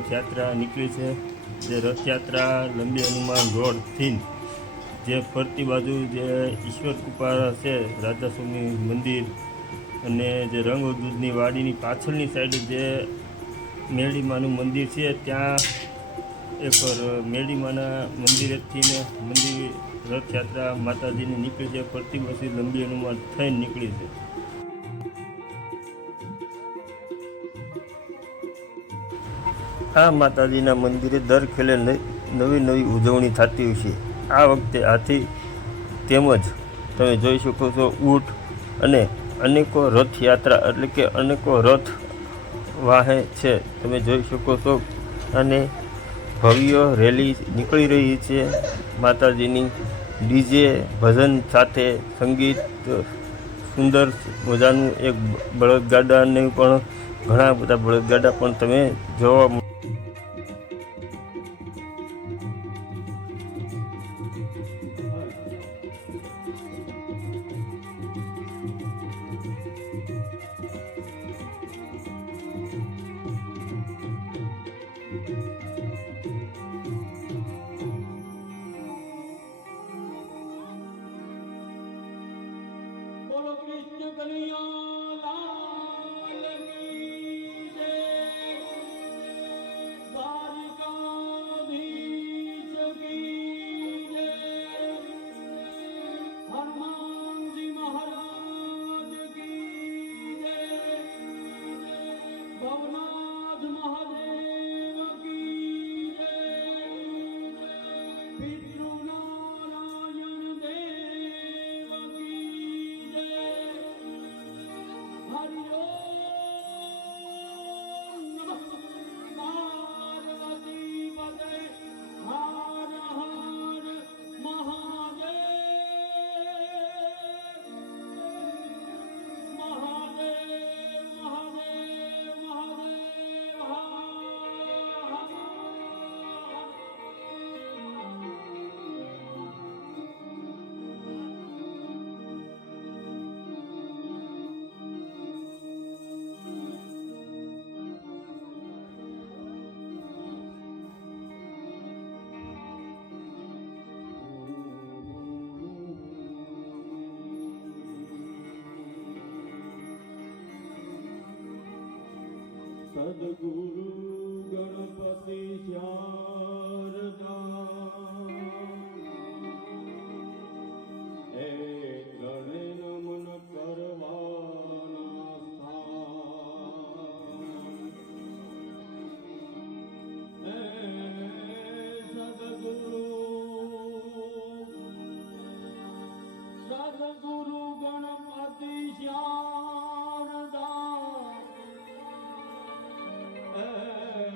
રથયાત્રા નીકળી છે। જે રથયાત્રા લંબી હનુમાન રોડથી જે ફરતી બાજુ જે ઈશ્વર કૃપા છે, રાધાસ્વામી મંદિર અને જે રંગદૂધની વાડીની પાછળની સાઈડ જે મેરડીમાનું મંદિર છે, ત્યાં એક મેરડીમાના મંદિરેથી મંદિર રથયાત્રા માતાજીની નીકળી છે। ફરતી બાજુ લંબી હનુમાન થઈને નીકળી છે। આ માતાજીના મંદિરે દર ખેલે નવી ઉજવણી થતી હોય છે। આ વખતે હાથી તેમજ તમે જોઈ શકો છો ઊંટ અને અનેકો રથયાત્રા એટલે કે અનેકો રથ વાહે છે, તમે જોઈ શકો છો। અને ભવ્ય રેલી નીકળી રહી છે માતાજીની, ડીજે ભજન સાથે સંગીત, સુંદર મજાનું એક બળદગાડાને પણ ઘણા બધા બળદગાડા પણ તમે જોવા સદગુરુ ગણપતિ શ્યામ